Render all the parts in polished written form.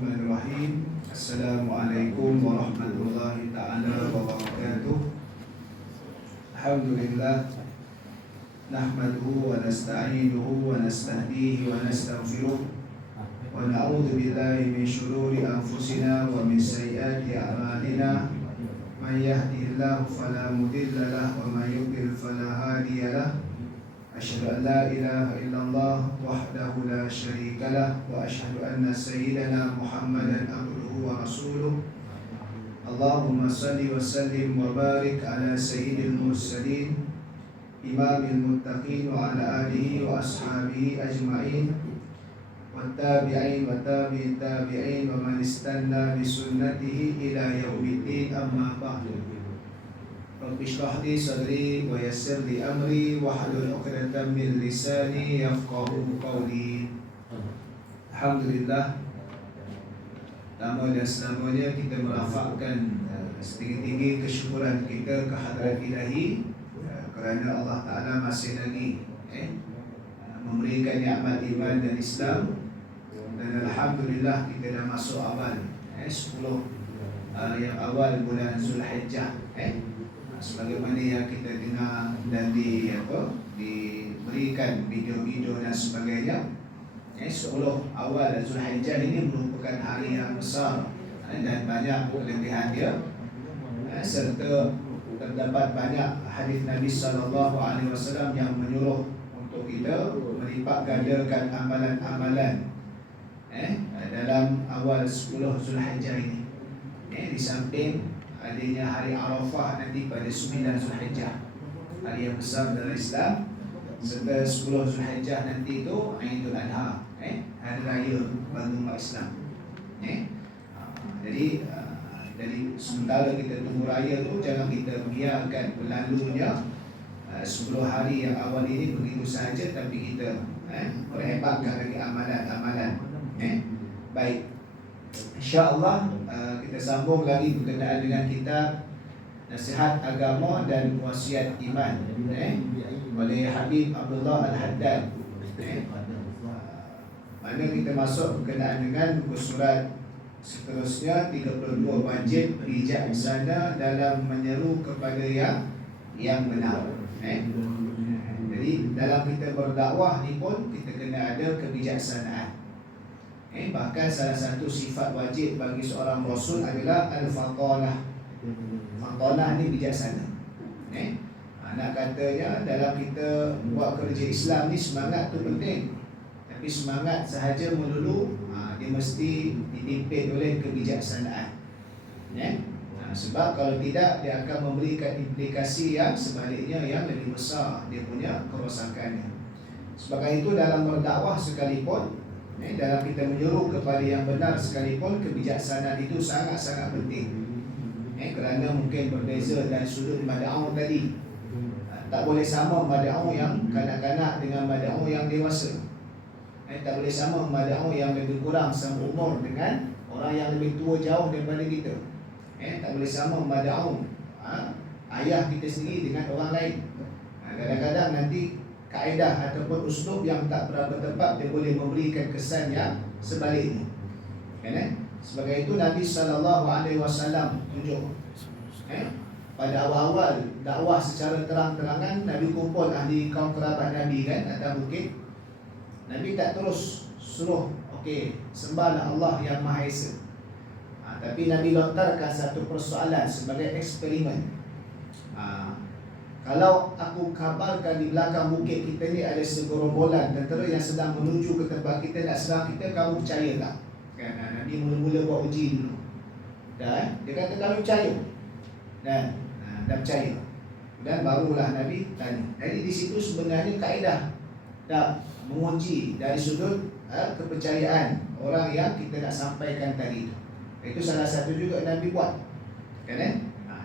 Bismillahirrahmanirrahim. Assalamualaikum warahmatullahi ta'ala wabarakatuh. Alhamdulillah. Nahmaduhu wa nasta'inuhu wa nastahdihi wa nastaghfiruh. Wa na'udzu billahi min syururi anfusina wa min sayyiati a'malina. Man yahdihillahu fala mudilla lahu wa man yudlil fala hadiya lahu. Asyhadu an la ilaha illallah wahdahu la syarika lah wa asyhadu anna sayyidana Muhammadan abduhu wa rasuluh. Allahumma salli wa sallim wa barik ala sayyidil mursalin imamil muttaqin wa ala alihi wa ashabihi ajma'in wa tabi'in wa tabi'in tabi'in wa man istanna bi sunnatihi ila yaumiddin, amma ba'du. Rabbi shrah li sadri wa yassir li amri wahlul 'uqdatam min lisani yafqahu qawli. Alhamdulillah, lama dan selamanya kita merafakkan setinggi-tinggi kesyukuran kita ke hadrat Ilahi kerana Allah Ta'ala masih lagi memberikan nikmat iman dan Islam, dan Alhamdulillah kita dah masuk awal 10 yang awal bulan Zulhijjah. Sebagaimana yang kita dengar dan diberikan video-video dan sebagainya, 10 awal Zulhijjah ini merupakan hari yang besar dan banyak kelebihan dia, serta terdapat banyak hadis Nabi SAW yang menyuruh untuk kita melipat gandakan amalan-amalan dalam awal 10 Zulhijjah ini. Di samping adanya hari Arafah nanti pada 9 Zulhijjah, hari yang besar dalam Islam, serta 10 Zulhijjah nanti itu Aidul Adha, hari raya bagi umat Islam. Jadi sementara kita tunggu raya tu, jangan kita biarkan berlalunya 10 hari yang awal ini begitu saja, tapi kita perhebatkan lagi amalan-amalan. Baik, InsyaAllah kita sambung lagi berkenaan dengan kitab Nasihat Agama dan Wasiat Iman oleh Habib Abdullah Al-Haddad. Mana kita masuk berkenaan dengan buku surat seterusnya, 32 wajib bijaksana dalam menyeru kepada yang benar. Jadi dalam kita berdakwah ni pun kita kena ada kebijaksanaan. Bahkan salah satu sifat wajib bagi seorang Rasul adalah Al-Fatanah. Fatanah ni bijaksana. Nak katanya dalam kita buat kerja Islam ni, semangat tu penting, tapi semangat sahaja melulu dia mesti dipimpin oleh kebijaksanaan. Sebab kalau tidak, dia akan memberikan implikasi yang sebaliknya yang lebih besar, dia punya kerosakannya. Sebagai itu dalam berdakwah sekalipun, dalam kita menyuruh kepada yang benar sekalipun, kebijaksanaan itu sangat-sangat penting. Kerana mungkin berbeza dari sudut mad'u tadi. Tak boleh sama mad'u yang kanak-kanak dengan mad'u yang dewasa. Tak boleh sama mad'u yang lebih kurang sama umur dengan orang yang lebih tua jauh daripada kita. Tak boleh sama mad'u ayah kita sendiri dengan orang lain. Kadang-kadang nanti kaedah ataupun uslub yang tak berapa tepat, dia boleh memberikan kesan yang sebaliknya. Sebagai itu Nabi SAW tunjuk pada awal-awal dakwah secara terang-terangan, Nabi kumpul ahli kaum kerabat Nabi atas bukit. Nabi tak terus suruh sembahlah Allah yang Maha Esa, tapi Nabi lontarkan satu persoalan sebagai eksperimen. Kalau aku kabarkan di belakang bukit kita ni ada segerombolan tentera yang sedang menuju ke tempat kita nak serang kita, kamu percaya tak? Nabi mula-mula buat uji dulu. Dia kata kamu percaya? Dan percaya. Dan barulah Nabi tanya. Jadi di situ sebenarnya kaedah dah menguji dari sudut kepercayaan orang yang kita nak sampaikan tadi itu. Itu salah satu juga Nabi buat.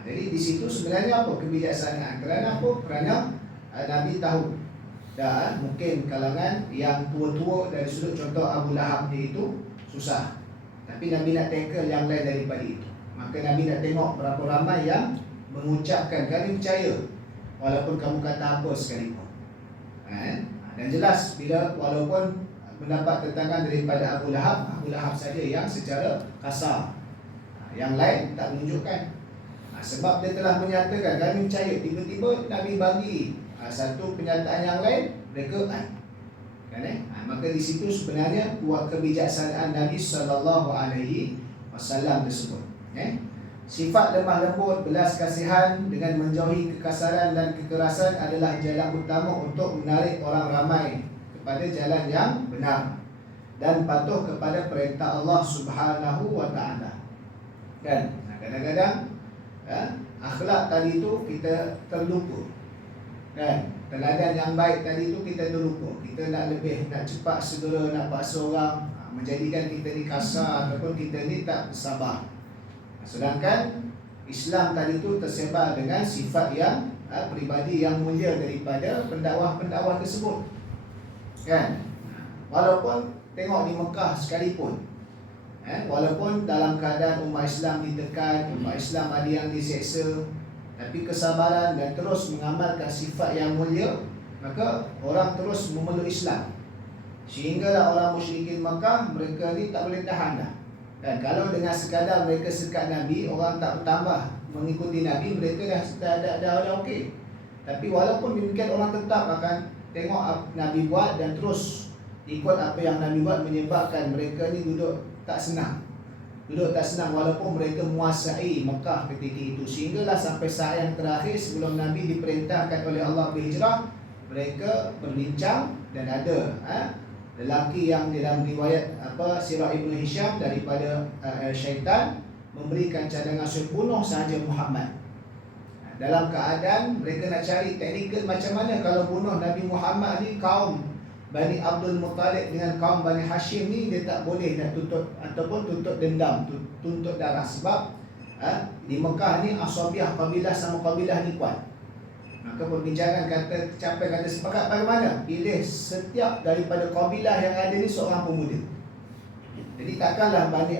Jadi di situ sebenarnya apa kebijaksanaan? Kerana apa? Kerana Nabi tahu dan mungkin kalangan yang tua-tua dari sudut contoh Abu Lahab itu susah, tapi Nabi nak tackle yang lain daripada itu. Maka Nabi nak tengok berapa ramai yang mengucapkan kami percaya walaupun kamu kata apa sekalipun. Dan jelas bila walaupun mendapat tentangan daripada Abu Lahab. Abu Lahab saja yang secara kasar, yang lain tak menunjukkan. Sebab dia telah menyatakan, kami percaya. Tiba-tiba Nabi bagi satu penyataan yang lain, mereka kan, maka di situ sebenarnya buat kebijaksanaan Nabi SAW tersebut. Sifat lemah lembut, belas kasihan dengan menjauhi kekasaran dan kekerasan adalah jalan utama untuk menarik orang ramai kepada jalan yang benar dan patuh kepada perintah Allah Subhanahu wa taala. Kan? Kadang-kadang akhlak tadi itu kita terlupa. Kan? Teladan yang baik tadi itu kita terlupa. Kita nak lebih, nak cepat segera nak paksa orang, menjadikan kita ni kasar ataupun kita ni tak sabar. Sedangkan Islam tadi itu tersebar dengan sifat yang peribadi yang mulia daripada pendakwah-pendakwah tersebut. Kan? Walaupun tengok di Mekah sekalipun, walaupun dalam keadaan umat Islam ditekan, umat Islam ada yang diseksa, tapi kesabaran dan terus mengamalkan sifat yang mulia, maka orang terus memeluk Islam. Sehinggalah orang musyrikin Mekah, mereka ni tak boleh tahan dah. Dan kalau dengan sekadar mereka sekat Nabi, orang tak bertambah mengikuti Nabi, mereka dah okey. Tapi walaupun demikian, orang tetap akan tengok Nabi buat dan terus ikut apa yang Nabi buat, menyebabkan mereka ni duduk tak senang. Duduk tak senang walaupun mereka menguasai Mekah ketika itu. Sehinggalah sampai saat yang terakhir sebelum Nabi diperintahkan oleh Allah berhijrah, mereka berbincang dan ada lelaki yang dalam riwayat Sirah Ibn Hisham daripada syaitan memberikan cadangan supaya bunuh sahaja Muhammad. Dalam keadaan mereka nak cari teknikal macam mana kalau bunuh Nabi Muhammad ni, kaum Bani Abdul Muttalib dengan kaum Bani Hashim ni dia tak boleh nak tuntut ataupun tuntut dendam, tuntut darah. Sebab di Mekah ni Asabiah kabilah sama kabilah ni kuat. Maka perbincangan kata sepakat bagaimana pilih setiap daripada kabilah yang ada ni seorang pemuda. Jadi takkanlah Bani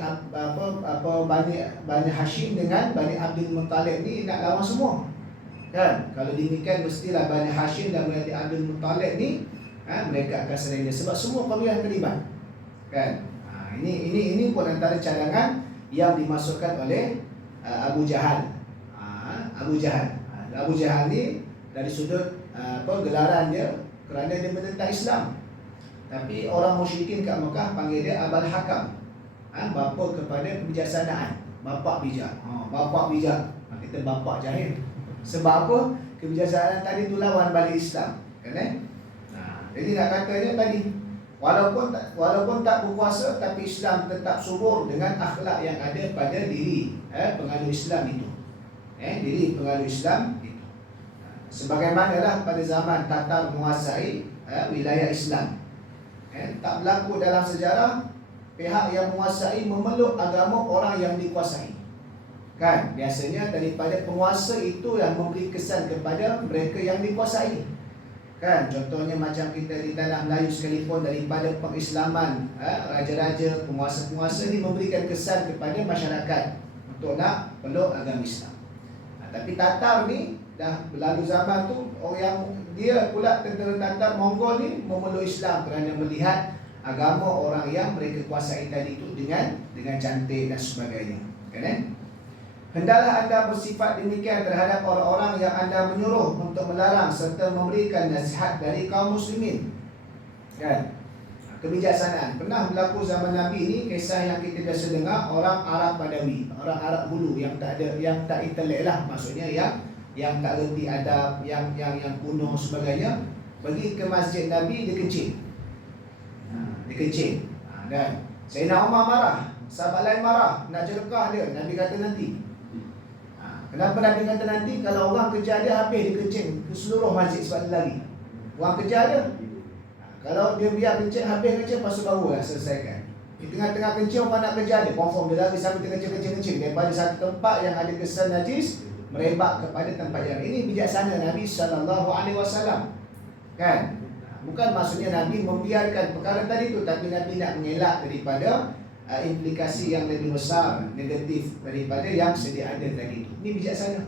Hashim dengan Bani Abdul Muttalib ni nak lawan semua. Kan? Kalau demikian mestilah Bani Hashim dan Bani Abdul Muttalib ni mereka akan serang dia sebab semua kabilah terlibat. Kan? Ini pun antara cadangan yang dimasukkan oleh Abu Jahal. Abu Jahal ni dari sudut gelaran dia kerana dia menentang Islam. Tapi orang musyrikin kat Mekah panggil dia Abul Hakam, bapa kepada kebijaksanaan, bapa bijak. Bapa bijak, kita bapa jahil. Sebab apa? Kebijaksanaan tadi tu lawan balik Islam, kan? Jadi nak katanya tadi, walaupun tak berkuasa, tapi Islam tetap subur dengan akhlak yang ada pada diri pengadu Islam itu. Diri pengadu Islam itu. Sebagaimanalah pada zaman Tatar menguasai wilayah Islam. Tak berlaku dalam sejarah pihak yang menguasai memeluk agama orang yang dikuasai. Kan? Biasanya daripada penguasa itu yang memberi kesan kepada mereka yang dikuasai. Kan? Contohnya macam kita di tanah Melayu sekalipun, daripada pengislaman raja-raja, penguasa-penguasa ni memberikan kesan kepada masyarakat untuk nak peluk agama Islam. Tapi Tatar ni dah berlalu zaman tu, orang dia pula tentera Tatar Mongol ni memeluk Islam kerana melihat agama orang yang mereka kuasai tadi itu dengan cantik dan sebagainya. Kan? Hendaklah anda bersifat demikian terhadap orang-orang yang anda menyuruh untuk melarang serta memberikan nasihat dari kaum muslimin. Kan? Kebijaksanaan pernah berlaku zaman Nabi ni, kisah yang kita biasa dengar, orang Arab Badawi, orang Arab Hulu yang tak intelek lah, maksudnya yang tak reti adab, yang kuno sebagainya, pergi ke masjid Nabi, dia kencing. Dan Sayyidina Umar marah, sahabat lain marah, nak jerkah dia. Nabi kata nanti. Kenapa Nabi kata nanti? Kalau orang kejar dia, habis dia kencing ke seluruh masjid sebab dia lari. Orang kejar dia. Kalau dia biar kencing, habis kencing, lepas tu baru selesaikan. Di tengah-tengah kencing, orang nak kejar dia, confirm dia lari sampai kencing daripada satu tempat yang ada kesan najis merebak kepada tempat yang ini. Bijaksana Nabi SAW. Kan? Bukan maksudnya Nabi membiarkan perkara tadi tu, tapi Nabi nak mengelak daripada implikasi yang lebih besar, negatif daripada yang sedia ada tadi itu. Ini bijaksana.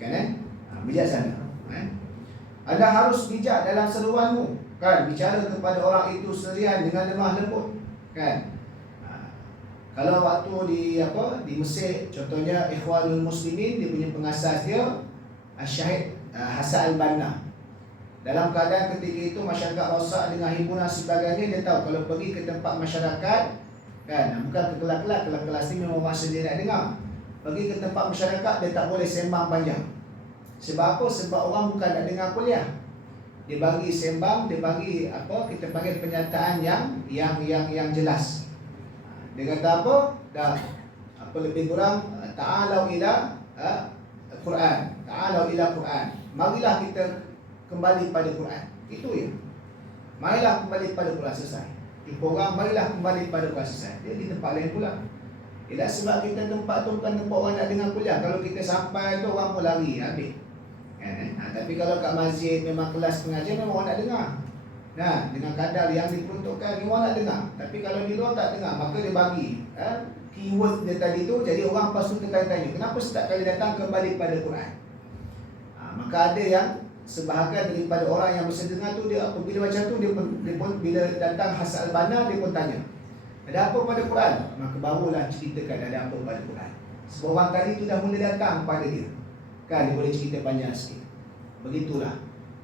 Kan? Bijaksana. Anda harus bijak dalam seruanmu kan, bicara kepada orang itu sendirian dengan lemah lembut, kan. Kalau waktu di Mesir, contohnya Ikhwanul Muslimin, dia punya pengasas dia Syahid Hasan Al-Banna. Dalam keadaan ketika itu masyarakat rosak dengan himpunan sebagainya, dia tahu kalau pergi ke tempat masyarakat, kan, bukan ke kelas-kelas ni memang masa dia nak dengar. Pergi ke tempat masyarakat, dia tak boleh sembang panjang. Sebab apa? Sebab orang bukan nak dengar kuliah. Dia bagi sembang, dia bagi kita panggil pernyataan yang jelas. Dia kata apa? Dah lebih kurang ta'alau ila Quran. Ta'alau ila Quran. Marilah kita kembali pada Quran. Itu ya. Marilah kembali pada Quran, selesai. Tipu orang, marilah kembali pada Quran, selesai. Dia di tempat lain pula. Ialah sebab kita tempat tu bukan tempat orang nak dengar kuliah. Kalau kita sampai tu orang pun lari, habis. Tapi kalau kat masjid memang kelas pengajian, memang orang nak dengar. Nah, dengan kadar yang diperuntukkan, ni orang nak dengar. Tapi kalau di luar tak dengar, maka dia bagi keyword dia tadi tu. Jadi orang lepas tu tanya, kenapa setiap kali datang kembali pada Quran? Maka ada yang sebahagian daripada orang yang bisa dengar tu, dia apabila macam tu, dia pun bila datang Hasan Al-Banna, dia pun tanya, ada apa pada Quran? Maka barulah ceritakan ada apa pada Quran. Sebab orang tadi tu dah mula datang pada dia, kan, dia boleh cerita panjang sikit. Begitulah.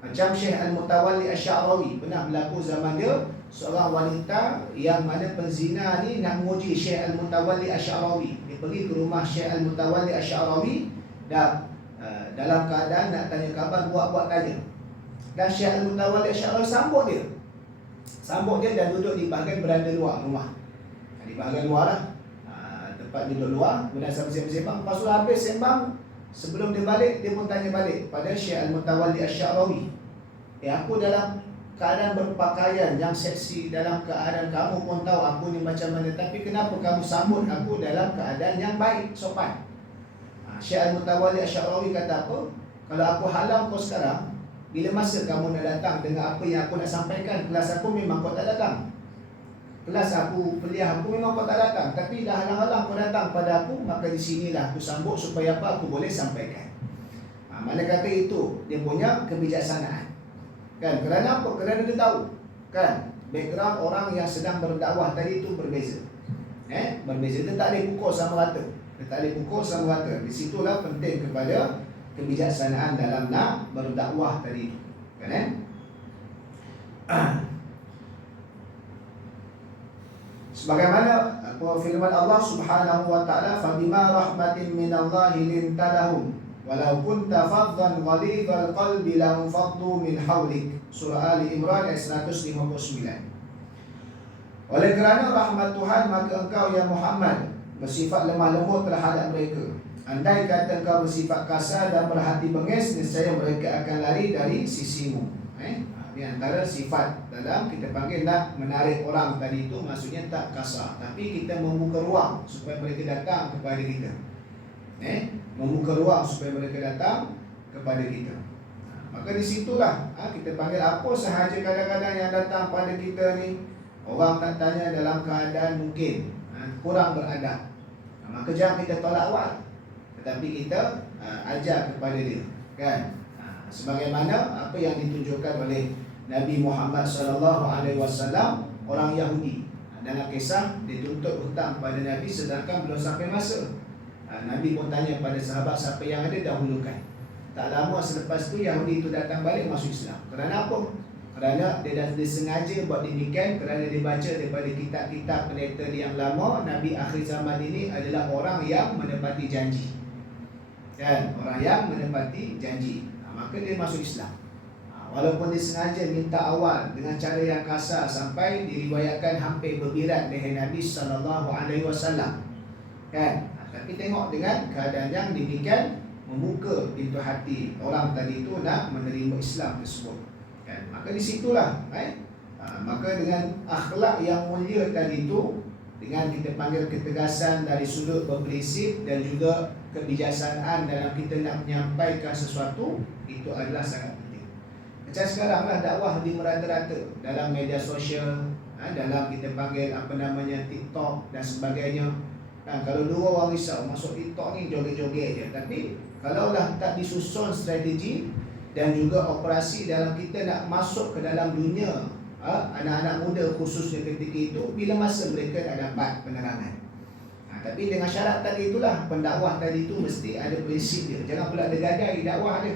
Macam Syekh Al-Mutawalli Asy-Sya'rawi, pernah berlaku zaman dia, seorang wanita yang mana penzina ni nak menguji Syekh Al-Mutawalli Asy-Sya'rawi. Dia pergi ke rumah Syekh Al-Mutawalli Asy-Sya'rawi dan dalam keadaan nak tanya khabar, buat tanya. Dan Syekh Al-Mutawalli Asy-Sya'rawi sambut dia dan duduk di bahagian beranda luar rumah. Di bahagian luar lah, tempat duduk luar. Kemudian sampai sembang. Lepas tu habis sembang, sebelum dia balik, dia pun tanya balik pada Syekh Al-Mutawalli Asy-Sya'rawi, aku dalam keadaan berpakaian yang seksi, dalam keadaan kamu pun tahu aku ni macam mana, tapi kenapa kamu sambut aku dalam keadaan yang baik, sopan? Syekh Al-Mutawalli Asy-Sya'rawi kata apa? Kalau aku halau kau sekarang, bila masa kamu nak datang dengan apa yang aku nak sampaikan? Kelas aku memang kau tak datang. Kelas aku, kuliah aku memang kau tak datang. Tapi dah halang-halang kau datang pada aku, maka di sinilah aku sambut supaya apa? Aku boleh sampaikan. Mana kata itu dia punya kebijaksanaan. Kan? Kerana apa? Kerana dia tahu, kan, background orang yang sedang berdakwah tadi itu berbeza. Berbeza. Dia tak boleh pukul sama rata. Di situlah penting kepada kebijaksanaan dalam nak berdakwah tadi itu. Kan? Sebagaimana firman Allah Subhanahu wa taala, "Fabima rahmatin minallahi lintalahum walau kunta faddan ghalidhal qalbi lam faddu min hawlik." Surah Ali Imran ayat 159. Oleh kerana rahmat Tuhan, maka engkau ya Muhammad bersifat lemah lembut terhadap mereka. Andai kata engkau bersifat kasar dan berhati bengis, nescaya mereka akan lari dari sisimu. Di antara sifat dalam kita panggil nak menarik orang tadi itu, maksudnya tak kasar, tapi kita membuka ruang supaya mereka datang kepada kita. Membuka ruang supaya mereka datang kepada kita. Maka di situlah kita panggil apa sahaja kadang-kadang yang datang pada kita ni, orang nak tanya dalam keadaan mungkin kurang beradab. Maka jangan kita tolak awal, tetapi kita ajar kepada dia, kan? Sebagaimana apa yang ditunjukkan oleh Nabi Muhammad SAW, orang Yahudi dalam kisah dituntut hutang pada Nabi sedangkan belum sampai masa. Nabi pun tanya pada sahabat siapa yang ada, dahulukan. Tak lama selepas tu Yahudi itu datang balik masuk Islam. Kerana apa? Kerana dia dah disengaja buat demikian, kerana dia baca daripada kitab-kitab pendeta yang lama, Nabi akhir zaman ini adalah orang yang menepati janji, kan? Orang yang menepati janji. Maka dia masuk Islam. Walaupun dia sengaja minta awal dengan cara yang kasar, sampai diriwayatkan hampir berbirat leher Nabi SAW, kan? Tapi tengok dengan keadaan yang demikian, membuka pintu hati orang tadi itu nak menerima Islam tersebut, kan? Maka di situlah maka dengan akhlak yang mulia tadi itu, dengan kita panggil ketegasan dari sudut berprinsip dan juga kebijaksanaan dalam kita nak menyampaikan sesuatu, itu adalah sangat penting. Macam sekarang lah dakwah di merata-rata dalam media sosial, dalam kita panggil TikTok dan sebagainya. Kalau dua orang risau masuk TikTok ni joget-joget je, tapi kalaulah tak disusun strategi, dan juga operasi dalam kita nak masuk ke dalam dunia anak-anak muda khususnya ketika itu bila masa mereka nak dapat penerangan. Tapi dengan syarat tadi itulah, pendakwah tadi itu mesti ada prinsip dia. Jangan pula ada gadai dakwah dia,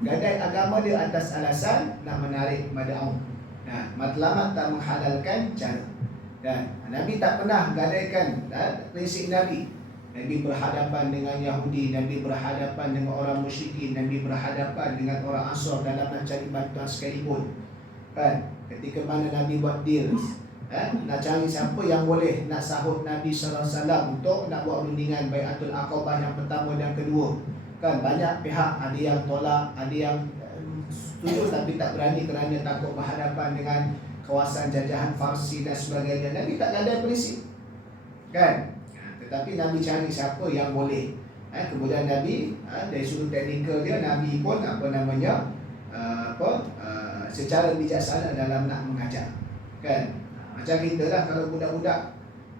gadai agama dia atas alasan nak menarik mad'u. Matlamat tak menghalalkan cara. Dan Nabi tak pernah gadaikan prinsip Nabi. Nabi berhadapan dengan Yahudi, Nabi berhadapan dengan orang musyrikin, Nabi berhadapan dengan orang Ansar dalam nak cari bantuan sekalipun. Kan? Ketika mana Nabi buat deal, nak cari siapa yang boleh nak sahut Nabi SAW untuk nak buat rundingan Bai'atul Aqabah yang pertama dan kedua. Kan banyak pihak, ada yang tolak, ada yang setuju tapi tak berani kerana takut berhadapan dengan kawasan jajahan Farsi dan sebagainya. Nabi tak ada prinsip, kan? Tetapi Nabi cari siapa yang boleh. Kemudian Nabi dari sudut teknikal dia, Nabi pun secara bijaksana dalam nak mengajar, kan? Macam kita lah, kalau budak-budak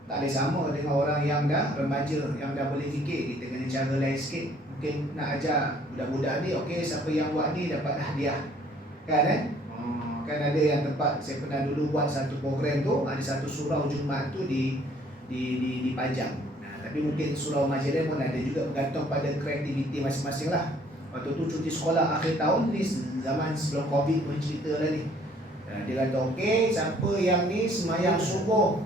tak boleh sama dengan orang yang dah remaja, yang dah boleh fikir. Kita kena cara lain sikit. Mungkin nak ajar budak-budak ni, okey, siapa yang buat ni dapat hadiah, kan? Kan ada yang tempat, saya pernah dulu buat satu program tu, ada satu surau Jumaat tu dipajang. Tapi mungkin surau Majlis pun ada juga, bergantung pada kreativiti masing-masing lah. Waktu tu cuti sekolah akhir tahun ni, zaman sebelum Covid pun cerita lah ni. Dia kata okey, siapa yang ni semayang subuh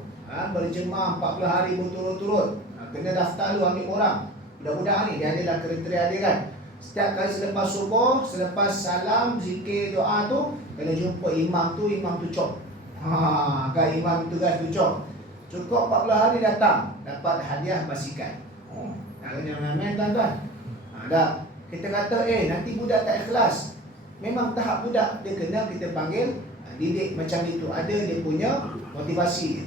berjemaah 40 hari berturut-turut, kena daftar lu ambil orang. Budak-budak ni dia adalah kriteria dia, kan. Setiap kali selepas subuh, selepas salam, zikir, doa tu, kena jumpa imam tu cop. Kan imam tugas tu cop. Cukup 40 hari datang, dapat hadiah basikal. Tak kena main tuan-tuan. Dah. Kita kata nanti budak tak ikhlas. Memang tahap budak dia kena kita panggil didik macam itu. Ada dia punya motivasi dia,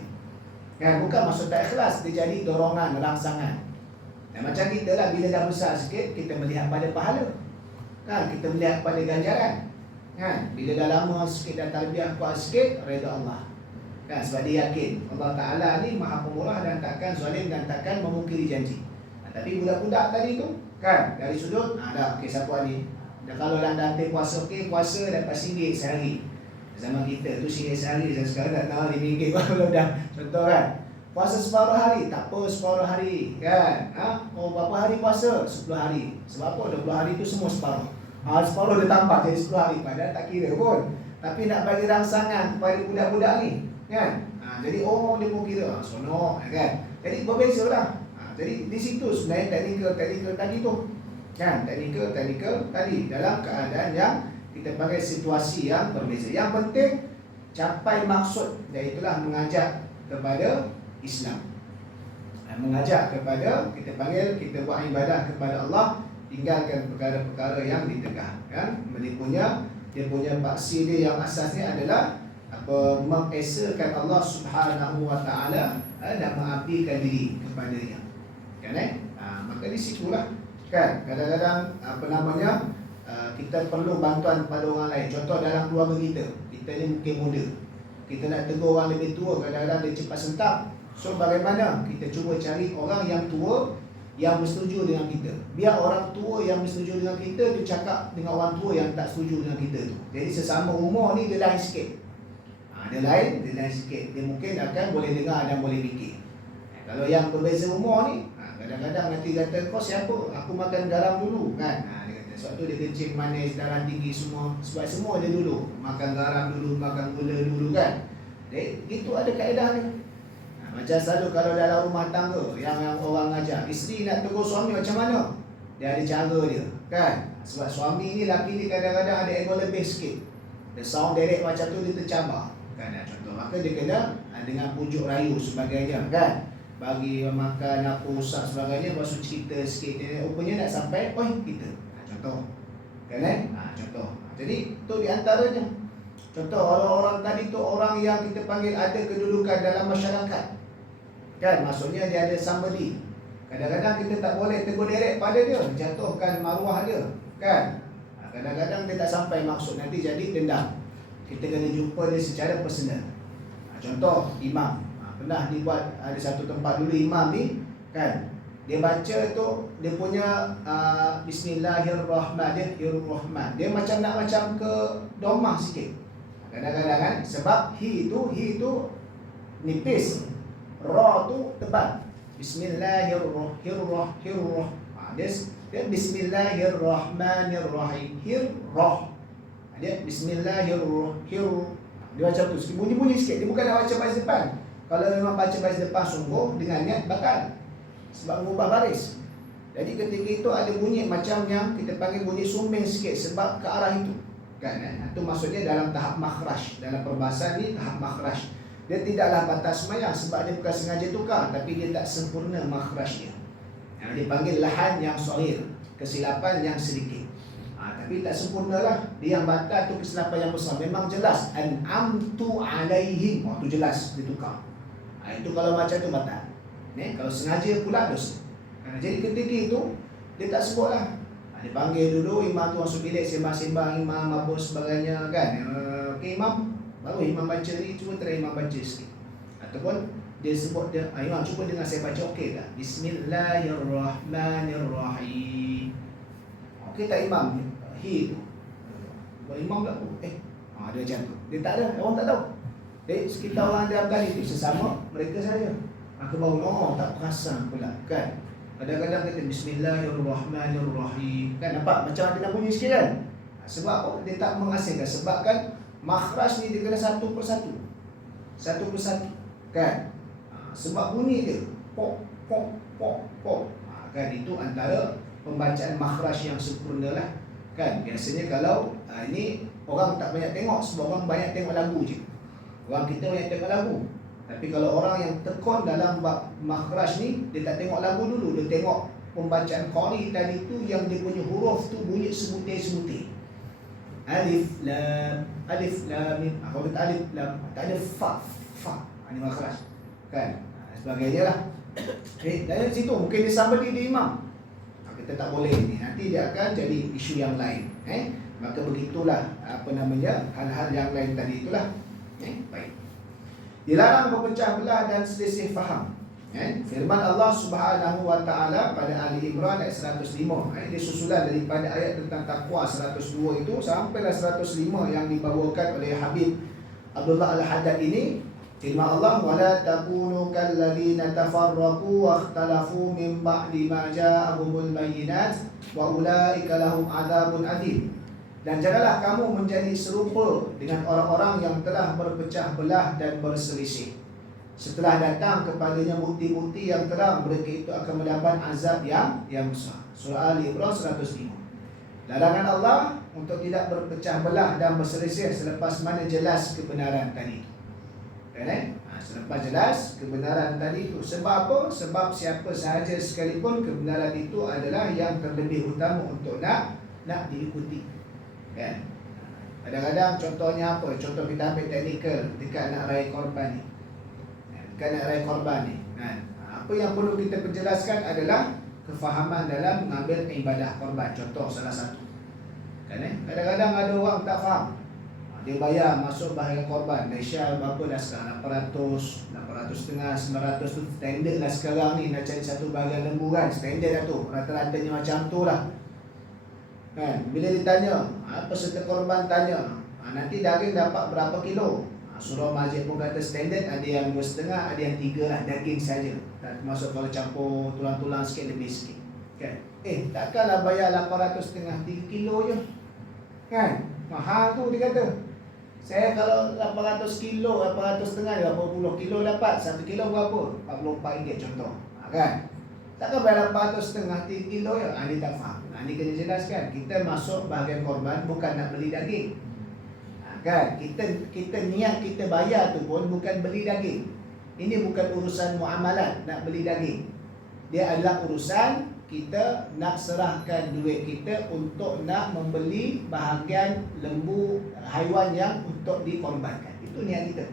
kan? Bukan maksud tak ikhlas, dia jadi dorongan, rangsangan. Dan macam kita lah, bila dah besar sikit, kita melihat pada pahala, kan? Kita melihat pada ganjaran, kan? Bila dah lama sikit, dah tarbiyah kuat sikit, redha Allah, kan? Sebab dia yakin Allah Ta'ala ni maha pemurah dan takkan zalim dan takkan memungkiri janji. Tapi budak-budak tadi tu, kan, dari sudut dah okey, siapa ni dah, kalau dah nanti puasa, okey, puasa dapat RM1 sehari. Zaman kita tu RM1 sehari, dan sekarang tak tahu RM5 kalau dah, contoh kan. Puasa separuh hari, tak apa separuh hari, kan? Berapa hari puasa? 10 hari. Sebab apa? 20 hari tu semua separuh. Separuh dia tambah jadi 10 hari, padahal tak kira pun. Tapi nak bagi rangsangan kepada budak-budak ni, kan? Jadi dia pun kira, sonok, kan? Jadi berbeza lah. Jadi di situ sebenarnya teknikal tadi tu, kan? Teknikal tadi dalam keadaan yang kita pakai situasi yang berbeza. Yang penting capai maksud, iaitulah mengajak kepada Islam, mengajak kepada, kita panggil, kita buat ibadah kepada Allah, tinggalkan perkara-perkara yang ditegah, kan? Dia punya paksi dia yang asasnya adalah mengesakan Allah Subhanahu Wa Taala dan mengabdikan diri kepadanya, kan? Maka di situlah, kan, kadang-kadang kita perlu bantuan pada orang lain. Contoh dalam keluarga kita ni mungkin muda, kita nak tegur orang lebih tua, kadang-kadang dia cepat sentak. So bagaimana? Kita cuba cari orang yang tua yang bersetuju dengan kita. Biar orang tua yang bersetuju dengan kita tu cakap dengan orang tua yang tak setuju dengan kita tu. Jadi sesama umur ni dia lain sikit. Dia lain sikit. Dia mungkin akan boleh dengar dan boleh fikir. Kalau yang berbeza umur ni, kadang-kadang nanti kata, kau siapa? Aku makan garam dulu, kan? Dia kata, sebab tu dia kencing, manis, darah tinggi semua. Sebab semua dia dulu makan garam dulu, makan gula dulu, kan? Jadi itu ada kaedah ni. Macam selalu kalau dalam rumah tangga yang orang ajar, isteri nak tegur suami macam mana? Dia ada cara dia, kan? Sebab suami ni, laki ni kadang-kadang ada ego lebih sikit. Dia sound direct macam tu, dia tercabar, kan? Contoh, maka dia kena dengan pujuk rayu sebagainya, kan? Bagi makan apa, usah sebagainya, lepas tu cerita sikit, dia rupanya nak sampai point kita. Contoh, kan? Contoh. Jadi tu di antaranya. Contoh, orang-orang tadi tu orang yang kita panggil ada kedudukan dalam masyarakat, kan? Maksudnya dia ada somebody. Kadang-kadang kita tak boleh tegur direct pada dia, jatuhkan maruah dia, kan? Kadang-kadang dia tak sampai maksud, nanti jadi dendam. Kita kena jumpa dia secara personal. Contoh, imam. Pernah dibuat, ada satu tempat dulu imam ni, kan, Dia baca tu dia punya Bismillahirrahmanirrahim. Dia macam nak macam ke domah sikit. Kadang-kadang kan, sebab hi tu nipis, ra tu tebal. Bismillahirrahmanirrahim. Dia Bismillahirrahmanirrahim. Hirrah. Dia Bismillahirrahmanirrahim. Dia macam tu, bunyi-bunyi sikit. Dia bukan nak baca baris depan. Kalau memang baca baris depan sungguh dengan niat batal, sebab mengubah baris. Jadi ketika itu ada bunyi macam yang kita panggil bunyi sumbing sikit sebab ke arah itu. Kan? Itu maksudnya dalam tahap makhraj. Dalam perbahasan ni tahap makhraj. Dia tidaklah batal semayang sebab dia bukan sengaja tukar, tapi dia tak sempurna makhrajnya. Dia panggil lahan yang sahir, kesilapan yang sedikit. Tapi tak sempurna lah. Dia yang batal tu kesilapan yang besar. Memang jelas an'amtu alaihim. Tu jelas dia tukar. Itu kalau macam tu batal. Kalau sengaja pula dosa. Jadi ketika itu dia tak sebut lah. Dia panggil dulu imam tu masuk bilik, sembang-sembang imam apa sebagainya kan. Okay, imam, baru imam baca ni, cuba try imam baca sikit. Ataupun dia sebut dia, imam cuba dengar saya baca, okey tak? Bismillahirrahmanirrahim. Okey tak imam? Hi tu. Imam tak tahu. Dia macam tu. Dia tak ada, orang tak tahu. Sekitar orang dalam tadi tu sesama mereka saja. Aku baru tak perasan pula kan. Kadang-kadang kata Bismillahirrahmanirrahim. Kan nampak macam ada nak bunyi sikit kan. Sebab apa? Dia tak mengasingkan. Sebab kan makhraj ni dia kena satu persatu. Satu persatu. Kan. Sebab bunyi dia pok pok pok pok. Kan itu antara pembacaan makhraj yang sempurna lah. Kan biasanya kalau ini orang tak banyak tengok sebab orang banyak tengok lagu je. Orang kita banyak tengok lagu. Tapi kalau orang yang tekun dalam bab makhraj ni, dia tak tengok lagu dulu, dia tengok pembacaan qari tadi tu yang dia punya huruf tu bunyi sebutir-sebutir. Alif lam mim. Kalau kita alif lam tak ada fa. Ini makhraj. Kan? Sebagainya lah. Dari situ mungkin dia somebody dia imam. Kita tak boleh ni. Nanti dia akan jadi isu yang lain. Maka begitulah hal-hal yang lain tadi itulah. Baik. Dilarang berpecah belah dan selisih faham. Firman Allah Subhanahu wa taala pada Ali Imran ayat 105. Ini susulan daripada ayat tentang takwa 102 itu sampailah 105 yang dibawakan oleh Habib Abdullah Al-Haddad ini. Firman Allah, wala takunu kalladzina tafarraqu wa ikhtalafu min ba'di ma ja'ahumul bayyinat wa ulaika lahum adzabun adzim. Dan janganlah kamu menjadi serupa dengan orang-orang yang telah berpecah belah dan berselisih. Setelah datang kepadanya bukti-bukti yang terang, mereka itu akan mendapat azab yang besar. Surah Ali Imran 105. Larangan Allah untuk tidak berpecah belah dan berselisih selepas mana jelas kebenaran tadi. Selepas jelas kebenaran tadi itu. Sebab apa? Sebab siapa sahaja sekalipun kebenaran itu adalah yang terlebih utama untuk nak diikuti. Kan? Kadang-kadang contohnya apa? Contoh kita ambil teknikal dekat nak raya korban ni. Dekat nak raya korban ni. Apa yang perlu kita perjelaskan adalah kefahaman dalam mengambil ibadah korban. Contoh salah satu. Kan? Kadang-kadang ada orang tak faham. Dia bayar masuk bahagian korban. Malaysia berapa dah sekarang? 800, 800 setengah, 900 tu standard lah sekarang ni. Nak cari satu bahagian lembu kan? Standard lah tu. Rata-ratanya macam tu lah. Kan? Bila ditanya, peserta korban tanya, nanti daging dapat berapa kilo? Surah Majid pun kata standard, ada yang 2,5, ada yang 3 lah, daging saja. Tak termasuk kalau campur tulang-tulang sikit, lebih sikit. Kan? Takkanlah bayar 800 setengah, 3 kilo je. Kan? Mahal tu dia kata. Saya kalau 800 kilo, 800 setengah, 80 kilo dapat. 1 kilo berapa? RM44 contoh. Kan? Takkan bayar 800 setengah, 3 kilo ya? Dia tak faham. Ini kena jelaskan. Kita masuk bahagian korban bukan nak beli daging. Kan? Kita niat kita bayar tu pun bukan beli daging. Ini bukan urusan muamalat nak beli daging. Dia adalah urusan kita nak serahkan duit kita untuk nak membeli bahagian lembu haiwan yang untuk dikorbankan. Itu niat kita.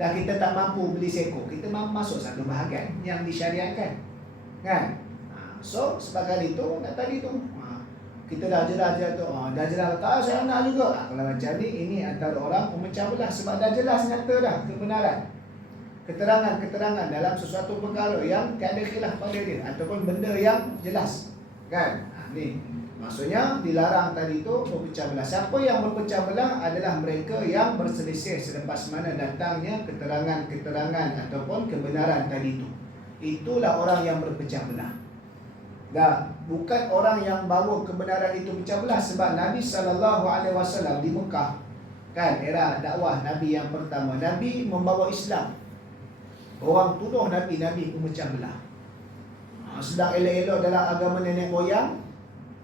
Dan kita tak mampu beli seekor, kita mampu masuk satu bahagian yang disyariatkan. Kan? So sebagai itu nak tadi tu kita dah jelas tu, dah jelas tak saya nak juga. Kalau macam ni, ini antara orang pemecah belah sebab dah jelas nyata dah kebenaran. keterangan-keterangan dalam sesuatu perkara yang tiada khilaf pada dia ataupun benda yang jelas. Kan? Ni maksudnya dilarang tadi itu berpecah belah. Siapa yang berpecah belah adalah mereka yang berselisih selepas mana datangnya keterangan-keterangan ataupun kebenaran tadi itu. Itulah orang yang berpecah belah. Dah, bukan orang yang bawa kebenaran itu pecah belah. Sebab Nabi SAW di Mekah, kan, era dakwah Nabi yang pertama, Nabi membawa Islam. Orang tuduh Nabi pemecah belah. Sedang elok-elok dalam agama nenek moyang,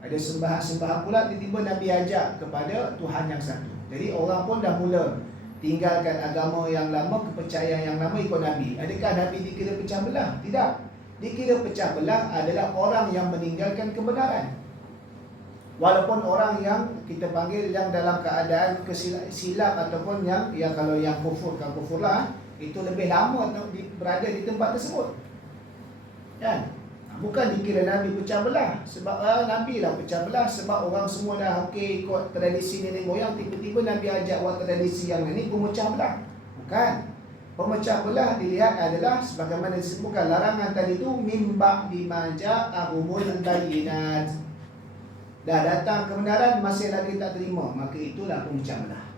ada sembahan-sembahan pula, tiba-tiba Nabi ajak kepada Tuhan yang satu. Jadi orang pun dah mula tinggalkan agama yang lama, kepercayaan yang lama, ikut Nabi. Adakah Nabi dikira pecah belah? Tidak. Dikira pecah belah adalah orang yang meninggalkan kebenaran. Walaupun orang yang kita panggil yang dalam keadaan silap ataupun yang kalau yang kufur lah, itu lebih lama berada di tempat tersebut. Kan? Bukan dikira Nabi pecah belah. Sebab Nabi lah pecah belah. Sebab orang semua dah okey ikut tradisi nenek moyang, tiba-tiba Nabi ajak buat tradisi yang ini, pemecah belah. Bukan. Pemecah belah dilihat adalah sebagaimana disebutkan larangan tadi itu, mimba dimaja ahumul bayyinat. Dah datang kebenaran masih lagi tak terima, maka itulah pemecah belah.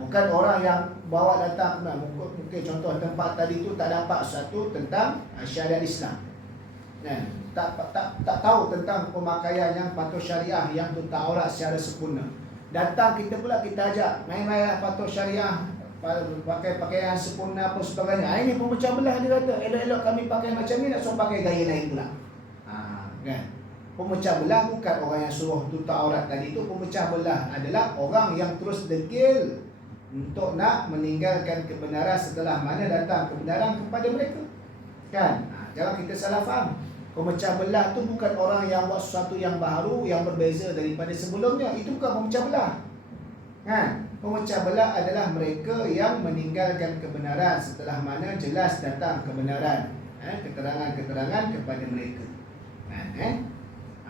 Bukan orang yang bawa datang, mungkin contoh tempat tadi itu tak dapat sesuatu tentang syariat Islam. Tak tahu tentang pemakaian yang patuh syariah, yang tutup aurat secara sempurna. Datang kita pula, kita ajak main-main patuh syariah, pakai pakaian sempurna apa sebagainya. Ini pemecah belah, dia kata. Elok-elok kami pakai macam ni, nak suruh pakai gaya lain pula. Kan? Pemecah belah bukan orang yang suruh tutup aurat tadi itu. Pemecah belah adalah orang yang terus degil untuk nak meninggalkan kebenaran setelah mana datang kebenaran kepada mereka. Kan? Jangan kita salah faham. Pemecah belah tu bukan orang yang buat sesuatu yang baru, yang berbeza daripada sebelumnya. Itu bukan pemecah belah. Kan? Pemecah belah adalah mereka yang meninggalkan kebenaran setelah mana jelas datang kebenaran, keterangan-keterangan kepada mereka.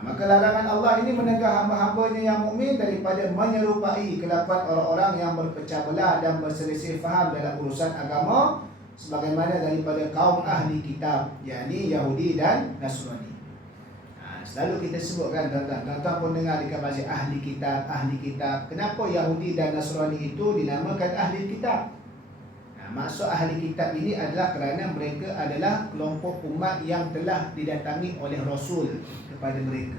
Maka larangan Allah ini menegah hamba-hambanya yang mukmin daripada menyerupai kelakuan orang-orang yang berpecah belah dan berselisih faham dalam urusan agama, sebagaimana daripada kaum ahli kitab, yakni Yahudi dan Nasrani. Selalu kita sebutkan, tuan-tuan pun dengar dekat bazar ahli kitab, ahli kitab. Kenapa Yahudi dan Nasrani itu dinamakan ahli kitab? Maksud ahli kitab ini adalah kerana mereka adalah kelompok umat yang telah didatangi oleh Rasul kepada mereka.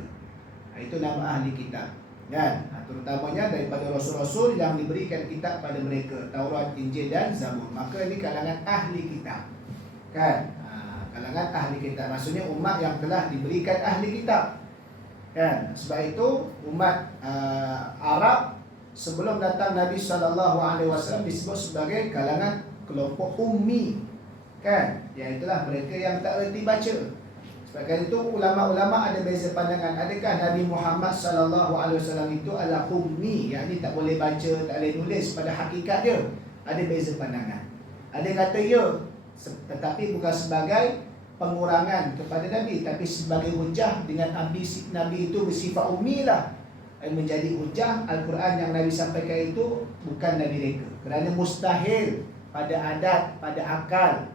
Itu nama ahli kitab. Kan? Terutamanya daripada Rasul-Rasul yang diberikan kitab pada mereka, Taurat, Injil dan Zabur. Maka ini kalangan ahli kitab. Kan? Kalangan ahli kitab, maksudnya umat yang telah diberikan ahli kitab. Kan? Sebab itu umat Arab sebelum datang Nabi SAW disebut sebagai kalangan kelompok ummi. Kan? Iaitulah mereka yang tak reti baca. Sebab itu ulama-ulama ada beza pandangan. Adakah Nabi Muhammad SAW itu adalah ummi, yakni tak boleh baca, tak boleh nulis pada hakikat dia? Ada beza pandangan. Ada kata ya, tetapi bukan sebagai pengurangan kepada Nabi, tapi sebagai hujah dengan ambisi Nabi itu bersifat ummi lah. Menjadi hujah Al-Quran yang Nabi sampaikan itu bukan Nabi mereka. Kerana mustahil pada adat, pada akal,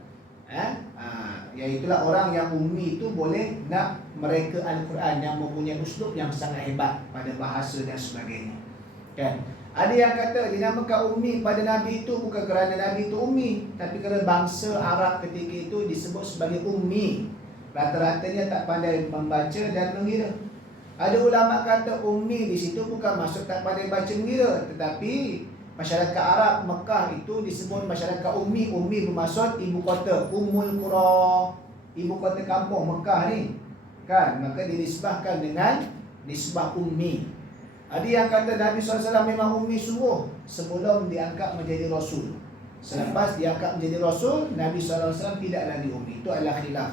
iaitulah orang yang ummi itu boleh nak mereka Al-Quran yang mempunyai uslub yang sangat hebat pada bahasa dan sebagainya. Kan? Ada yang kata dinamakan ummi pada Nabi itu bukan kerana Nabi itu ummi, tapi kerana bangsa Arab ketika itu disebut sebagai ummi. Rata-ratanya tak pandai membaca dan mengira. Ada ulama kata ummi di situ bukan maksud tak pandai baca mengira, tetapi masyarakat Arab Mekah itu disebut masyarakat ummi. Ummi bermaksud ibu kota, Ummul Qura, ibu kota kampung Mekah ni. Kan? Maka dinisbahkan dengan nisbah ummi. Ada yang kata Nabi SAW memang ummi sungguh sebelum diangkat menjadi Rasul. Selepas diangkat menjadi Rasul, Nabi SAW tidak lagi ummi. Itu adalah khilaf.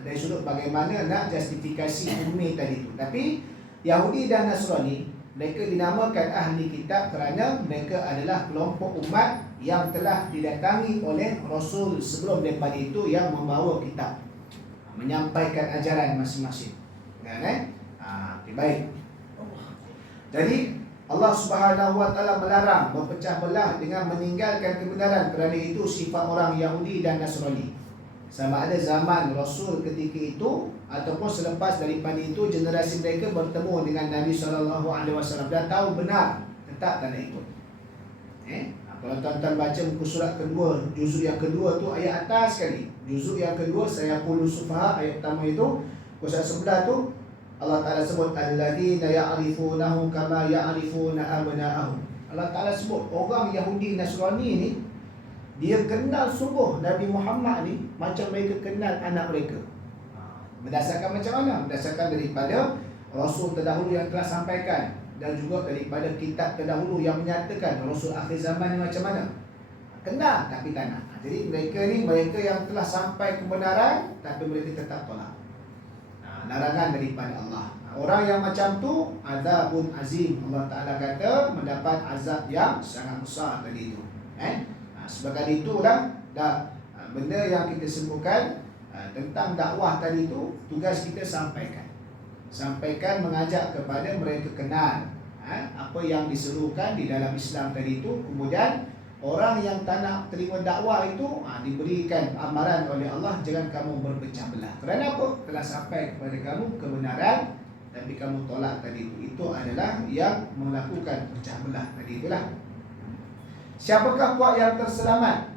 Dari sudut bagaimana nak justifikasi ummi tadi itu. Tapi Yahudi dan Nasrani, mereka dinamakan ahli kitab kerana mereka adalah kelompok umat yang telah didatangi oleh Rasul sebelum daripada itu yang membawa kitab, menyampaikan ajaran masing-masing. Kan? Okay, baik. Jadi Allah Subhanahu wa taala melarang berpecah belah dengan meninggalkan kebenaran, kerana itu sifat orang Yahudi dan Nasrani. Sama ada zaman Rasul ketika itu ataupun selepas daripada itu, generasi mereka bertemu dengan Nabi sallallahu alaihi wasallam dan tahu benar, tetap tak nak ikut. Kalau tuan-tuan baca muka surat kedua, juzuk yang kedua tu ayat atas sekali. Juzuk yang kedua, saya puluh sufaha, ayat pertama itu, surat sebelah tu Allah Ta'ala sebut alladzina ya'rifunahu kama ya'rifuna abna'ahum. Allah Ta'ala sebut orang Yahudi Nasrani ni, dia kenal sungguh Nabi Muhammad ni macam mereka kenal anak mereka. Berdasarkan macam mana? Berdasarkan daripada Rasul terdahulu yang telah sampaikan, dan juga daripada kitab terdahulu yang menyatakan Rasul akhir zaman ni macam mana. Kenal tapi tak nak. Jadi mereka ni, mereka yang telah sampai kebenaran tapi mereka tetap tolak. Larangan daripada Allah. Orang yang macam tu azabun azim. Allah Ta'ala kata mendapat azab yang sangat besar tadi itu. Sebagai itulah benda yang kita sebutkan tentang dakwah tadi itu, tugas kita sampaikan. Sampaikan, mengajak kepada mereka kenal apa yang diserukan di dalam Islam tadi itu. Kemudian orang yang tak nak terima dakwah itu diberikan amaran oleh Allah, jangan kamu berpecah belah. Kerana apa? Telah sampai kepada kamu kebenaran tapi kamu tolak tadi itu. Itu adalah yang melakukan pecah belah tadi itulah. Siapakah puak yang terselamat?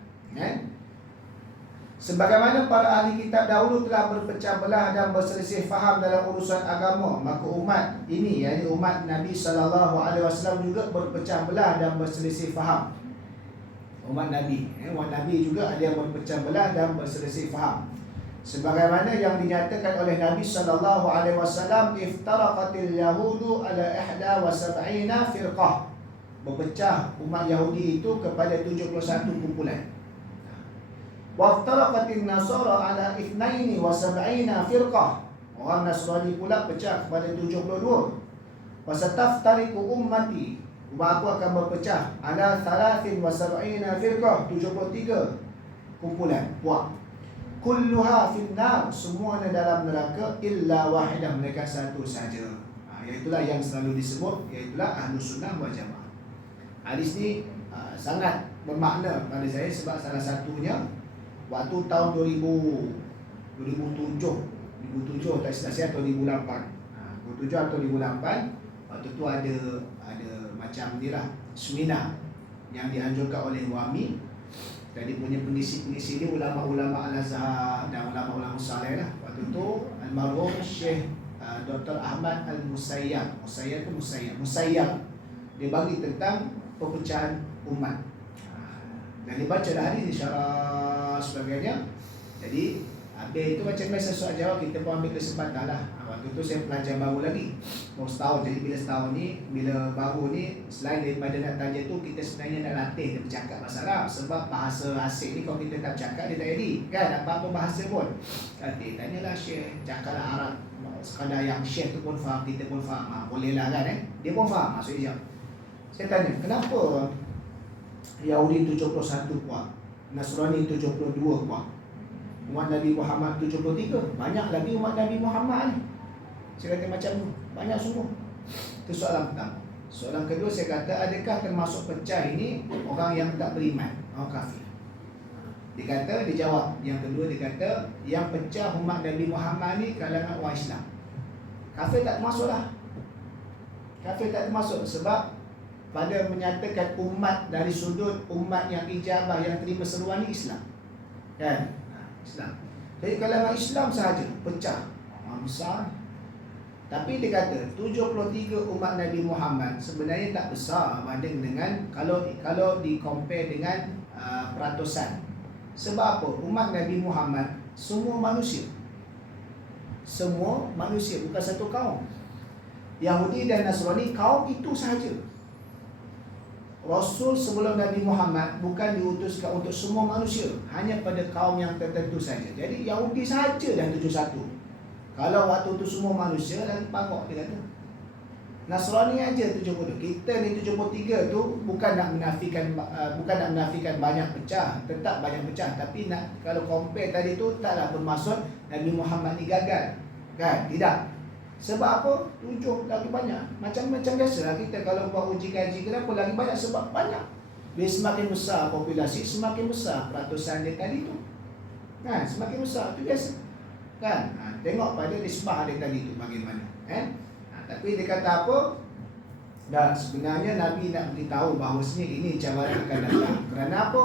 Sebagaimana para ahli kitab dahulu telah berpecah belah dan berselisih faham dalam urusan agama, maka umat ini, yakni umat Nabi SAW juga berpecah belah dan berselisih faham. Umat Nabi juga ada yang berpecah belah dan berselisih faham. Sebagaimana yang dinyatakan oleh Nabi SAW, iftaraqatil yahudu ala 71 firqah. Berpecah umat Yahudi itu kepada 71 kumpulan. Waftaraqatin nasara ala 72 firqah. Orang Nasrani pula pecah kepada 72. Wasataftariqu ummati, umat aku akan berpecah ala 73 firqah, 73 kumpulan puak. Kulluha finnar, semuanya dalam neraka illa wahidah, mereka satu saja. Iaitulah yang selalu disebut, iaitulah Ahlus Sunnah wal Jamaah. Hadis ni sangat bermakna pada saya sebab salah satunya waktu tahun 2007 tak silap saya, atau 2008. 2007 atau 2008, waktu tu ada macam ni lah, seminar yang dianjurkan oleh WAMI. Jadi punya pengisi-pengisi ni ulama-ulama Al-Azhar dan ulama-ulama saleh lah. Waktu tu almarhum Syekh Dr. Ahmad Al-Musayyab. Musayyab dia bagi tentang perpecahan umat. Dan dia baca dah hadis, syarah sebagainya. Jadi habis itu macam biasa soal jawab, kita pun ambil kesempatan lah. Waktu tu saya pelajar baru lagi, baru setahun. Jadi bila setahun ni, bila baru ni, selain daripada nak tanya tu, kita sebenarnya nak latih dia bercakap bahasa Arab. Sebab bahasa asing ni kalau kita tak bercakap, dia tak jadi kan, apa-apa bahasa pun. Nanti tanyalah Syekh, cakaplah Arab, sekadar yang Syekh tu pun faham, kita pun faham. Boleh lah kan, dia pun faham maksudnya. Saya tanya, kenapa Yahudi 71 puak, Nasrani 72 puak, umat Nabi Muhammad 73? Banyak lagi umat Nabi Muhammad ni. Saya kata macam tu, banyak sungguh. Itu soalan pertama. Soalan kedua, saya kata adakah termasuk pecah ini orang yang tak beriman, orang kafir? Dia kata, dia jawab, yang kedua dia kata, yang pecah umat Nabi Muhammad ni kalangan orang Islam. Kafir tak termasuk lah. Kafir tak termasuk sebab pada menyatakan umat dari sudut umat yang ijabah, yang terima seruan ni Islam kan? Islam. Jadi kalangan Islam sahaja pecah, besar. Tapi dia kata 73 umat Nabi Muhammad sebenarnya tak besar banding dengan kalau di compare dengan peratusan. Sebab apa? Umat Nabi Muhammad semua manusia. Semua manusia, bukan satu kaum. Yahudi dan Nasrani kaum itu sahaja. Rasul sebelum Nabi Muhammad bukan diutuskan untuk semua manusia, hanya pada kaum yang tertentu saja. Jadi Yahudi sahaja dah 71. Kalau waktu tu semua manusia, lagi pangkok dia kata. Nasrani aja 70. Kita ni 73 tu bukan nak menafikan banyak pecah, tetap banyak pecah, tapi nak kalau compare tadi tu taklah bermaksud Nabi Muhammad ni gagal. Kan? Tidak. Sebab apa? 7 lagi banyak. Macam-macam biasalah kita kalau buat uji kaji, kenapa lagi banyak? Sebab banyak. Bila semakin besar populasi, semakin besar peratusan dia tadi tu. Kan? Semakin besar, tu biasa. Kan? Tengok pada nisbah dia tadi tu bagaimana. Tapi dia kata apa? Dan sebenarnya Nabi nak beritahu bahawasanya ini cabaran akan datang. Kerana apa?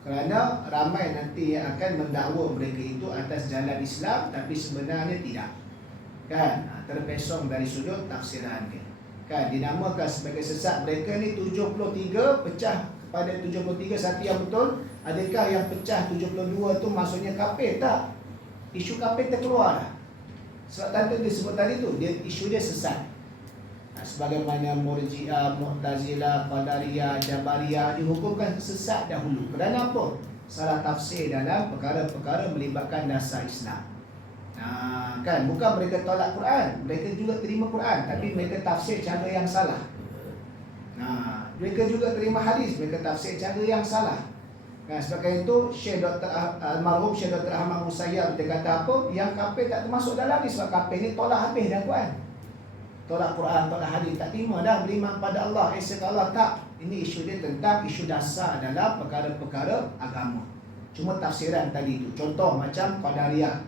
Kerana ramai nanti yang akan mendakwa mereka itu atas jalan Islam, tapi sebenarnya tidak. Kan? Terpesong dari sudut tafsiran dia. Kan? Dinamakan sebagai sesat. Mereka ni 73 pecah kepada 73 satu yang betul. Adakah yang pecah 72 tu maksudnya kafir? Tak. Isu kafir terkeluar dah. Sebab tadi dia sebut tadi tu, dia isu dia sesat. Sebagaimana Murji'ah, Mu'tazilah, Qadariyah, Jabariyah dihukumkan sesat dahulu. Kerana apa? Salah tafsir dalam perkara-perkara melibatkan dasar Islam. Kan? Bukan mereka tolak Quran, mereka juga terima Quran, tapi mereka tafsir cara yang salah. Mereka juga terima hadis, mereka tafsir cara yang salah. Sebagai itu Syekh Dr. Almarhum Syekh Dr. Ahmad Musayyab dia kata apa? Yang kafir tak termasuk dalam ni, sebab kafir ni tolak habis dah Quran. Tolak Quran, tolak hadis, tak terima dah beriman pada Allah, esa ke Allah, tak. Ini isu dia tentang isu dasar dalam perkara-perkara agama. Cuma tafsiran tadi tu. Contoh macam Qadariyah.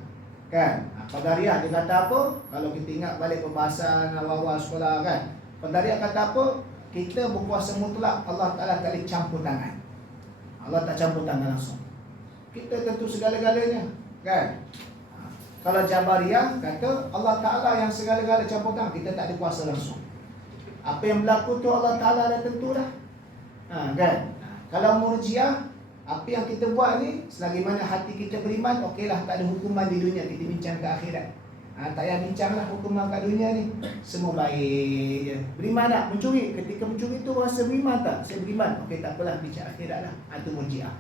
Kan? Qadariyah dia kata apa? Kalau kita ingat balik perbahasan awal-awal sekolah kan. Qadariyah kata apa? Kita berkuasa mutlak, Allah Ta'ala tak boleh campur tangan. Allah tak campur tangan langsung. Kita tentu segala-galanya. Kan? Kalau Jabariyah kata Allah Ta'ala yang segala-gala campur tangan, kita tak ada kuasa langsung. Apa yang berlaku tu Allah Ta'ala dah tentu dah. Kan? Kalau Murji'ah, apa yang kita buat ni, selagi mana hati kita beriman, okeylah, tak ada hukuman di dunia, kita bincang ke akhirat. Tak payah bincang lah hukuman kat dunia ni, semua baik je. Beriman tak? Mencuri, ketika mencuri tu rasa beriman tak? Saya beriman, okey tak apalah, bincang akhirat lah. Itu Murji'ah.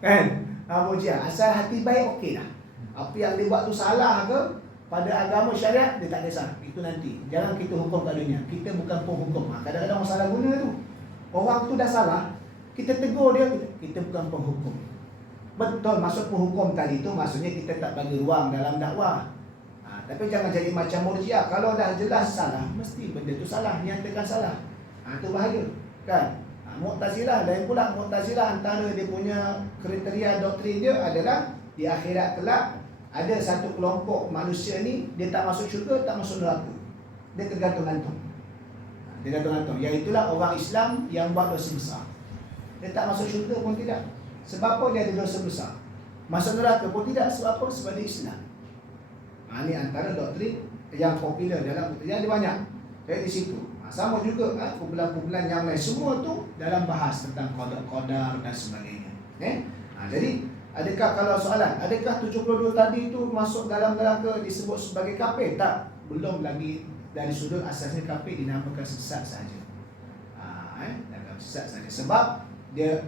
Kan? Murji'ah, asal hati baik okey lah. Apa yang dia buat tu salah ke pada agama syariat, dia tak kisah. Itu nanti. Jangan kita hukum kat dunia. Kita bukan penghukum. Kadang-kadang orang salah guna tu. Orang tu dah salah, kita tegur dia, kita bukan penghukum. Betul, maksud penghukum tadi tu maksudnya kita tak bagi ruang dalam dakwah. Tapi jangan jadi macam Murji'ah. Kalau dah jelas salah, mesti benda tu salah, nyatakan salah. Itu bahaya. Kan? Mu'tazilah, lain pula. Mu'tazilah antara dia punya kriteria doktrin dia adalah di akhirat kelak ada satu kelompok manusia ni, dia tak masuk syurga, tak masuk neraka. Dia tergantung-gantung. Dia tergantung-gantung. Iaitulah orang Islam yang buat dosa besar. Dia tak masuk syurga pun tidak. Sebab apa dia ada dosa besar? Masuk neraka pun tidak. Sebab apa? Sebab dia Islam. Ini antara doktrin yang popular dalam yang ada banyak. Jadi di situ. Sama juga kumpulan-kumpulan yang lain. Semua tu dalam bahas tentang qadar dan sebagainya. Jadi adakah kalau soalan, adakah 72 tadi itu masuk dalam neraka disebut sebagai kafir? Tak. Belum lagi dari sudut asasnya kafir, dinamakan sesat saja. Sesat saja. Sebab dia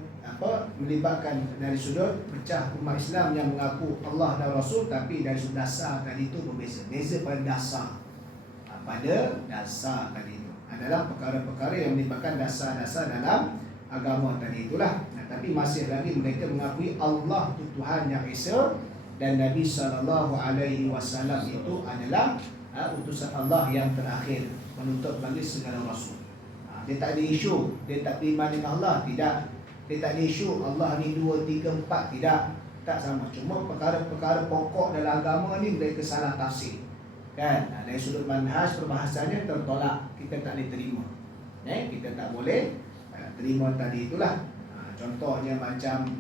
melibatkan dari sudut pecah umat Islam yang mengaku Allah dan Rasul, tapi dari sudut dasar tadi itu berbeza. Beza pada dasar. Pada dasar tadi itu adalah perkara-perkara yang melibatkan dasar-dasar dalam agama tadi itulah. Tapi masih lagi mereka mengakui Allah itu Tuhan yang Esa, dan Nabi SAW itu adalah utusan Allah yang terakhir, penutup bagi segala rasul. Dia tak ada isu, dia tak beriman dengan Allah, tidak. Dia tak ada isu Allah ni 2, 3, 4, tidak. Tak sama. Cuma perkara-perkara pokok dalam agama ni mereka salah tafsir. Kan? Dari sudut manhaj perbahasannya tertolak, kita tak boleh terima. Kita tak boleh terima tadi itulah. Contohnya macam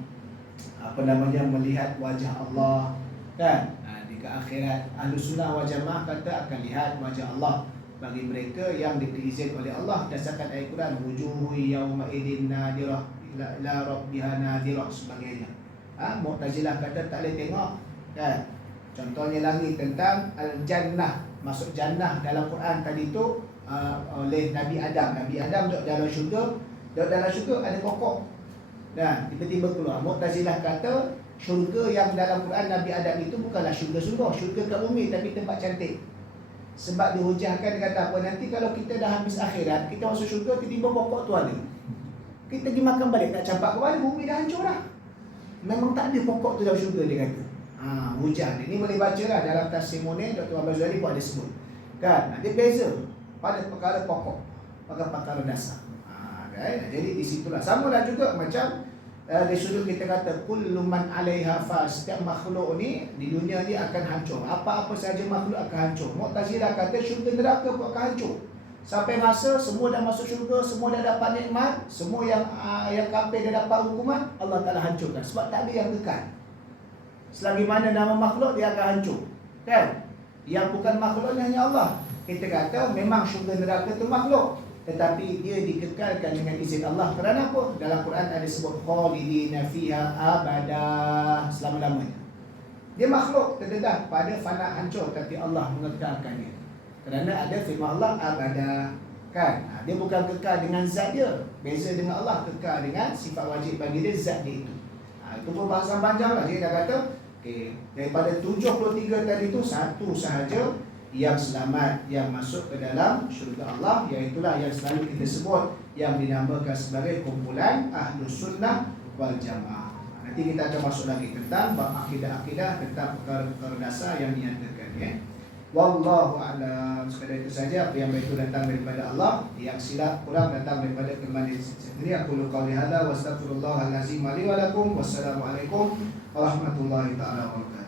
melihat wajah Allah, kan? Di akhirat Ahlus Sunnah wal Jamaah kata akan lihat wajah Allah bagi mereka yang diizin oleh Allah berdasarkan ayat Quran, wujuhu yauma idin nadirah ila rabbiha nadirah sebagainya. Mu'tazilah kata tak boleh tengok, kan? Contohnya lagi tentang al-jannah, masuk jannah dalam Quran tadi tu oleh Nabi Adam. Nabi Adam duduk dalam syurga, ada pokok. Dan tiba-tiba keluar. Mu'tazilah kata syurga yang dalam Quran Nabi Adam itu bukanlah syurga sungguh, syurga kat bumi, tapi tempat cantik. Sebab dihujahkan, dia kata apa, nanti kalau kita dah habis akhirat, kita masuk syurga, tiba-tiba pokok tu ada, kita pergi makan balik, tak campak ke mana, bumi dah hancur dah. Memang tak ada pokok tu dalam syurga, dia kata. Hujah. Ini boleh baca lah dalam Tafsir Munir, Dr. Abdul Ghani pun ada sebut. Kan? Dia beza pada perkara pokok, pada perkara dasar. Kan? Jadi di situlah. Samalah juga macam dari sudut kita kata kullu man 'alaiha fan, setiap makhluk ni di dunia ni akan hancur. Apa-apa saja makhluk akan hancur. Mu'tazilah kata syurga neraka pun akan hancur. Sampai masa semua dah masuk syurga, semua dah dapat nikmat, semua yang kafir dah dapat hukuman, Allah Taala hancurkan sebab tak ada yang kekal. Selagi mana nama makhluk dia akan hancur. Kan? Yang bukan makhluk ni hanya Allah. Kita kata memang syurga neraka tu makhluk, tetapi dia dikekalkan dengan izin Allah. Kerana apa? Dalam Quran ada sebut khalidina fiha abada, selama-lamanya. Dia makhluk terdedah pada fana hancur, tapi Allah mengekalkannya. Kerana ada firman Allah abada. Kan? Dia bukan kekal dengan zat dia. Beza dengan Allah, kekal dengan sifat wajib bagi dia, zat dia itu. Itu pun bahasan panjang lah. Dia dah kata daripada 73 tadi tu, satu sahaja yang selamat, yang masuk ke dalam syurga Allah, iaitulah yang selalu kita sebut, yang dinamakan sebagai kumpulan Ahlus Sunnah wal Jamaah. Nanti kita akan masuk lagi tentang akidah-akidah, tentang perkara-perkara dasar yang dinyatakan, ya. Wallahu a'lam. Sekadar itu saja. Apa yang baik itu datang daripada Allah, yang silap kurang datang daripada kelemahan diri sendiri. Aku qauli hadza wa astaghfirullahal azim li wa lakum. Wassalamualaikum warahmatullahi taala wabarakatuh.